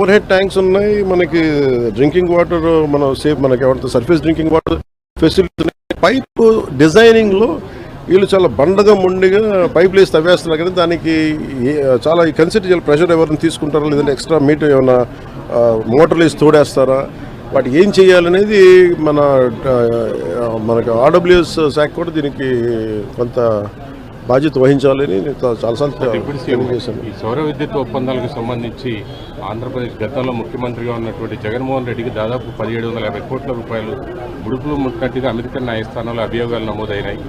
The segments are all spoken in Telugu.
ఓవర్ హెడ్ ట్యాంక్స్ ఉన్నాయి, మనకి డ్రింకింగ్ వాటర్ మనకి ఎవరితో సర్ఫేస్ డ్రింకింగ్ వాటర్ ఫెసిలిటీస్ ఉన్నాయి. పైప్ డిజైనింగ్లో వీళ్ళు చాలా బండగా ముండిగా పైపులు వేసి తవ్వేస్తున్నారు కానీ దానికి చాలా కన్సిడర్ చేయాలి. ప్రెషర్ ఎవరిని తీసుకుంటారా, లేదంటే ఎక్స్ట్రా మీటర్ ఏమైనా మోటార్లు వేసి తోడేస్తారా, వాటికి ఏం చేయాలనేది మనకు ఆర్డబ్ల్యూఎస్ శాఖ కూడా దీనికి కొంత బాధ్యత వహించాలని చాలాసార్లు చేశాను. ఈ సౌర విద్యుత్ ఒప్పందాలకు సంబంధించి ఆంధ్రప్రదేశ్ గతంలో ముఖ్యమంత్రిగా ఉన్నటువంటి జగన్మోహన్ రెడ్డికి దాదాపు 1750 కోట్ల రూపాయలు ముడుపులు ముట్టినట్టుగా అమెరికన్ న్యాయస్థానంలో అభియోగాలు నమోదైనాయి.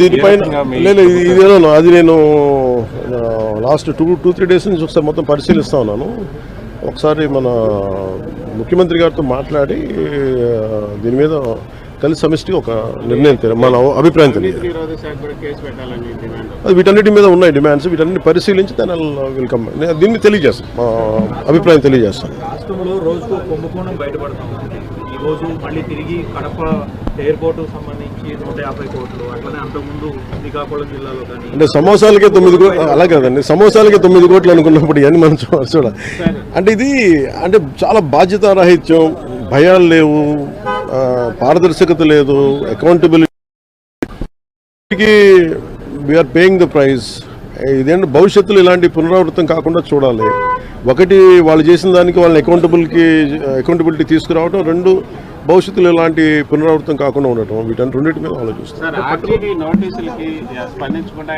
దీనిపైన అది నేను లాస్ట్ 2-3 డేస్ నుంచి ఒకసారి మొత్తం పరిశీలిస్తా ఉన్నాను. ఒకసారి మన ముఖ్యమంత్రి గారితో మాట్లాడి దీని మీద కలిసి సమిష్టి ఒక నిర్ణయం మన అభిప్రాయం తెలియదు. అది వీటన్నిటి మీద ఉన్నాయి డిమాండ్స్, వీటన్నిటి పరిశీలించి దాని వెల్కమ్ దీన్ని తెలియజేస్తాం, మా అభిప్రాయం తెలియజేస్తాం. రాష్ట్రంలో రోజుకు కుంభకోణం బయటపడతాం. ఈ రోజు మళ్ళీ తిరిగి కడప ఎయిర్పోర్టు సంబంధించి 150 కోట్లు, అట్లనే అంతకుముందు శ్రీకాకుళం జిల్లాలో కానీ అంటే సమోసాలకే 9 కోట్లు, అలా కదండి, సమోసాలకే 9 కోట్లు అనుకున్నప్పుడు ఇవన్నీ మనం చూడాలి. అంటే ఇది అంటే చాలా బాధ్యతారాహిత్యం, భయాలు లేవు, పారదర్శకత లేదు, అకౌంటబిలిటీకి వీఆర్ పేయింగ్ ద ప్రైజ్. ఇదేంటి భవిష్యత్తులో ఇలాంటి పునరావృతం కాకుండా చూడాలి. ఒకటి వాళ్ళు చేసిన దానికి వాళ్ళని అకౌంటబిలిటీ తీసుకురావడం, 2 భవిష్యత్తులో ఇలాంటి పునరావృతం కాకుండా ఉండటం, వీటన్ని రెండింటి మీద ఆలోచిస్తారు. నోటీసులకి స్పందించకుండా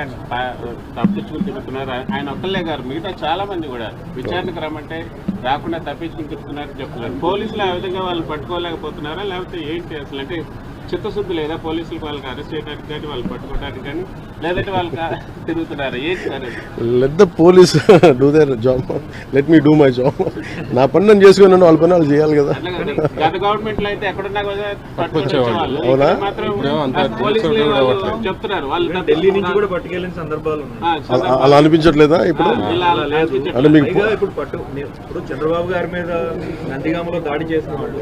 తప్పించుకుని తిరుగుతున్నారు. ఆయన ఒక్కళ్ళే గారు, మిగతా చాలా మంది కూడా విచారణకు రమ్మంటే రాకుండా తప్పించుకుని తిరుగుతున్నారని చెప్తున్నారు. పోలీసులు ఆ విధంగా వాళ్ళు పట్టుకోలేకపోతున్నారా, లేకపోతే ఏంటి అసలు? అంటే చిత్తశుద్ధి లేదా పోలీసులకు వాళ్ళకి అరెస్ట్ చేయడానికి కానీ వాళ్ళు పట్టుకోవడానికి కానీ, లేదంటే వాళ్ళకి తిరుగుతున్నారా, ఏంటి sir? Let the police do their job, let me do my job. నా పని నేను చేసుకున్నాను, వాళ్ళ పని వాళ్ళు చేయాలి కదా. గత గవర్నమెంట్ లో అయితే ఎక్కడున్నా కూడా అవునా చెప్తున్నారు వాళ్ళు. ఢిల్లీ నుంచి కూడా పట్టుకెళ్ళిన సందర్భాలు అలా అనిపించట్లేదా ఇప్పుడు? అంటే మీకు ఇప్పుడు చంద్రబాబు గారి మీద నందిగామలో దాడి చేసిన వాళ్ళు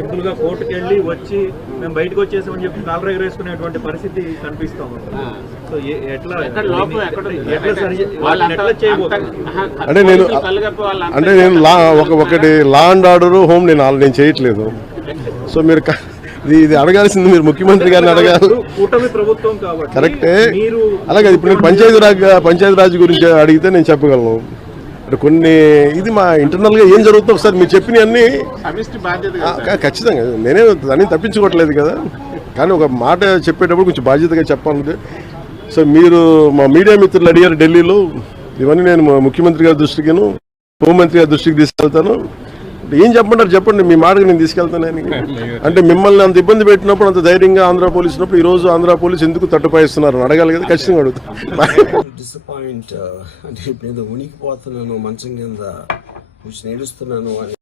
సింపుల్ గా కోర్టుకు వెళ్ళి వచ్చి మేము బయటకు వచ్చేసామని చెప్పి కాలర్ ఎగరేసుకునేటువంటి పరిస్థితి కనిపిస్తాం. సో ఎట్లా అంటే నేను ఒకటి లా అండ్ ఆర్డర్ హోమ్ నేను చేయట్లేదు. సో మీరు ఇది అడగాల్సింది మీరు ముఖ్యమంత్రి గారిని అడగాలి. కూటమి ప్రభుత్వం కాబట్టి కరెక్టే. అలాగే ఇప్పుడు నేను పంచాయతీరాజ్ గురించి అడిగితే నేను చెప్పగలను. కొన్ని ఇది మా ఇంటర్నల్ గా ఏం జరుగుతుందో ఒకసారి మీరు చెప్పినవన్నీ ఖచ్చితంగా నేనే దాన్ని తప్పించుకోవట్లేదు కదా, కానీ ఒక మాట చెప్పేటప్పుడు కొంచెం బాధ్యతగా చెప్పాలి. సో మీరు మా మీడియా మిత్రులు అడిగారు ఢిల్లీలో, ఇవన్నీ నేను ముఖ్యమంత్రి గారి దృష్టికిను హోంమంత్రి గారి దృష్టికి తీసుకెళ్తాను. ఏం చెప్పంటారు చెప్పండి, మీ మాటకు నేను తీసుకెళ్తాను. అంటే మిమ్మల్ని అంత ఇబ్బంది పెట్టినప్పుడు, అంత ధైర్యంగా ఆంధ్ర పోలీసు ఉన్నప్పుడు ఈ రోజు ఆంధ్ర పోలీసు ఎందుకు తట్టుపాయిస్తున్నారు అడగాలి కదా, ఖచ్చితంగా అడుగుతాను. డిసప్పాయింట్ అంటే ఇప్పుడు ఏదో ఉనికిపోతున్నాను, మంచం కింద కూర్చొని ఏడుస్తున్నాను అని.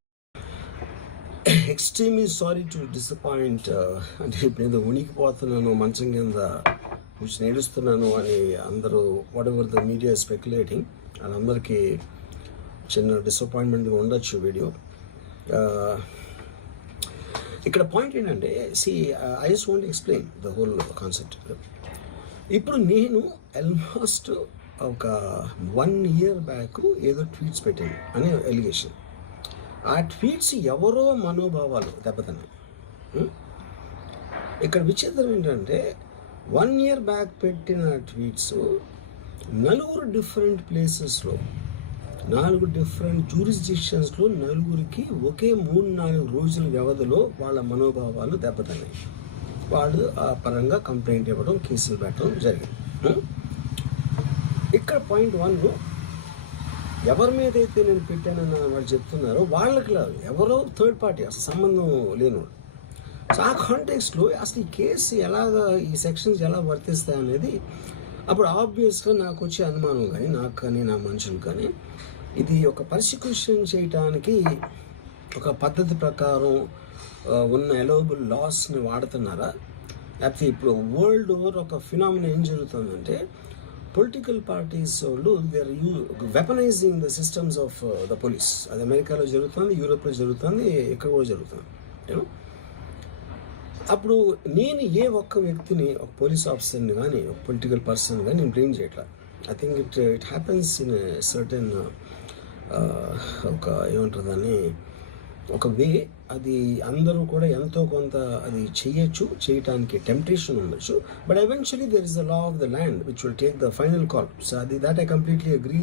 ఎక్స్ట్రీమ్లీ సారీ టు డిసప్పాయింట్ అంటే ఇప్పుడు ఏదో ఉనికిపోతున్నాను, మంచం కింద కూర్చొని ఏడుస్తున్నాను అని అందరూ what ever the media speculating, వాళ్ళందరికీ చిన్న డిసప్పాయింట్మెంట్గా ఉండొచ్చు వీడియో. ఇక్కడ పాయింట్ ఏంటంటే I just want explain the whole concept. ఇప్పుడు నేను ఆల్మోస్ట్ ఒక 1 year బ్యాక్ ఏదో ట్వీట్స్ పెట్టాను అనే ఎలిగేషన్. ఆ ట్వీట్స్ ఎవరో మనోభావాలు దెబ్బతిన్నాయి. ఇక్కడ విచిత్రం ఏంటంటే 1 year బ్యాక్ పెట్టిన ట్వీట్స్ 4 డిఫరెంట్ ప్లేసెస్లో 4 డిఫరెంట్ జ్యూరిస్డిక్షన్స్లో 4కి ఒకే 3-4 రోజుల వ్యవధిలో వాళ్ళ మనోభావాలు దెబ్బతిన్నాయి. వాళ్ళు ఆ పరంగా కంప్లైంట్ ఇవ్వడం, కేసులు పెట్టడం జరిగింది. ఇక్కడ పాయింట్ 1, ఎవరి మీద అయితే నేను పెట్టానని వాళ్ళు చెప్తున్నారో వాళ్ళకి లేదు, ఎవరో థర్డ్ పార్టీ, అసలు సంబంధం లేనివాడు. సో ఆ కాంటెక్స్లో అసలు ఈ కేసు ఎలాగా, ఈ సెక్షన్స్ ఎలా వర్తిస్తాయి అనేది అప్పుడు ఆబ్వియస్గా నాకు వచ్చే అనుమానం కానీ, నాకు కానీ నా మనుషులు కానీ, ఇది ఒక పర్సిక్యూషన్ చేయటానికి ఒక పద్ధతి ప్రకారం ఉన్న ఎలోబుల్ లాస్ని వాడుతున్నారా, లేకపోతే ఇప్పుడు వరల్డ్ ఓవర్ ఒక ఫినామినా ఏం జరుగుతుందంటే పొలిటికల్ పార్టీస్ వాళ్ళు they are weaponising the systems of the police. అది అమెరికాలో జరుగుతుంది, యూరోప్లో జరుగుతుంది, ఇక్కడ కూడా జరుగుతుంది. అప్పుడు నేను ఏ ఒక్క వ్యక్తిని, ఒక పోలీస్ ఆఫీసర్ని కానీ, ఒక పొలిటికల్ పర్సన్ కానీ నేను బ్లేమ్ చేయట్లా. I think it happens in a certain ఒక ఏమంటారు దాన్ని, ఒక వే. అది అందరూ కూడా ఎంతో కొంత అది చేయటానికి టెంప్టేషన్ ఉండొచ్చు. But eventually there is the law of the land which will take the final call. So అది that I completely agree,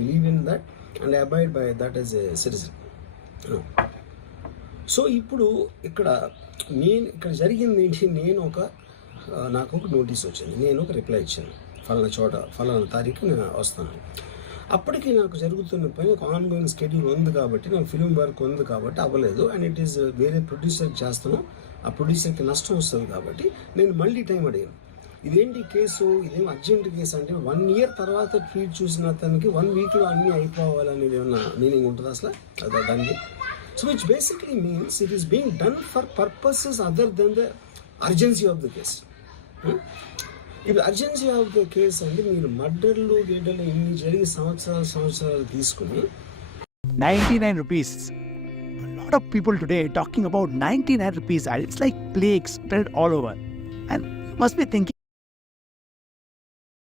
believe in that and I abide by that as a citizen. So ఇప్పుడు ఇక్కడ జరిగింది ఏంటి, నాకు ఒక నోటీస్ వచ్చింది, నేను ఒక రిప్లై ఇచ్చాను, ఫలానా తారీఖు నేను వస్తాను. అప్పటికి నాకు జరుగుతున్న పని ఒక ఆన్గోయింగ్ స్కెడ్యూల్ ఉంది కాబట్టి, నాకు ఫిలిం వర్క్ ఉంది కాబట్టి అవ్వలేదు. అండ్ ఇట్ ఈస్ వేరే ప్రొడ్యూసర్కి చేస్తాను, ఆ ప్రొడ్యూసర్కి నష్టం వస్తుంది కాబట్టి నేను మళ్ళీ టైం అడిగాను. ఇదేంటి కేసు, ఇదేం అర్జెంట్ కేసు అంటే 1 year తర్వాత ట్వీట్ చూసిన అతనికి 1 weekలో అన్నీ అయిపోవాలనేది ఏమన్నా మీనింగ్ ఉంటుంది అసలు దానికి? So which basically means it is being done for purposes other than the urgency of the case. ఇప్పుడు అర్జెన్సీ ఆఫ్ ద కేస్ అంటే మీరు మర్డర్లు గేడలు ఇన్ని జరిగి సంవత్సరాలు తీసుకుని 99 rupees. A lot of people today talking about 99 rupees. It's like plague spread all over. And you must be thinking,